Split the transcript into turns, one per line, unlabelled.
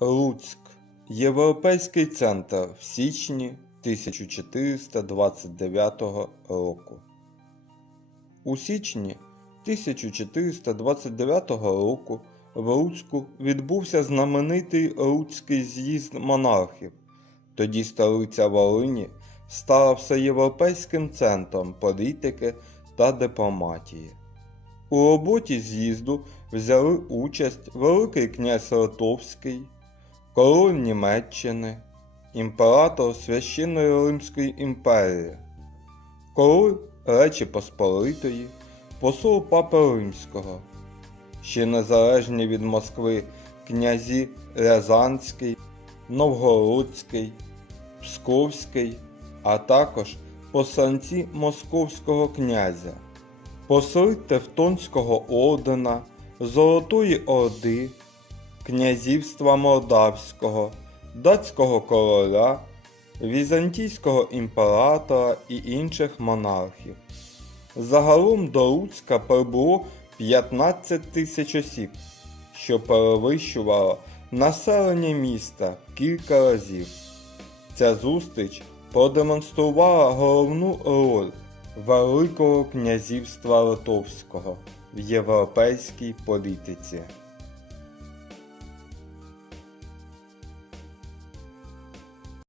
Луцьк. Європейський центр в січні 1429 року. У січні 1429 року в Луцьку відбувся знаменитий Луцький з'їзд монархів. Тоді столиця Волині стала всеєвропейським центром політики та дипломатії. У роботі з'їзду взяли участь Великий князь Литовський, король Німеччини, імператор Священної Римської імперії, король Речі Посполитої, посол Папи Римського, ще незалежні від Москви князі Рязанський, Новгородський, Псковський, а також посланці Московського князя. Посли Тевтонського ордена, Золотої Орди, князівства Молдавського, датського короля, візантійського імператора і інших монархів. Загалом до Луцька прибуло 15 тисяч осіб, що перевищувало населення міста кілька разів. Ця зустріч продемонструвала головну роль Великого князівства Литовського в європейській політиці.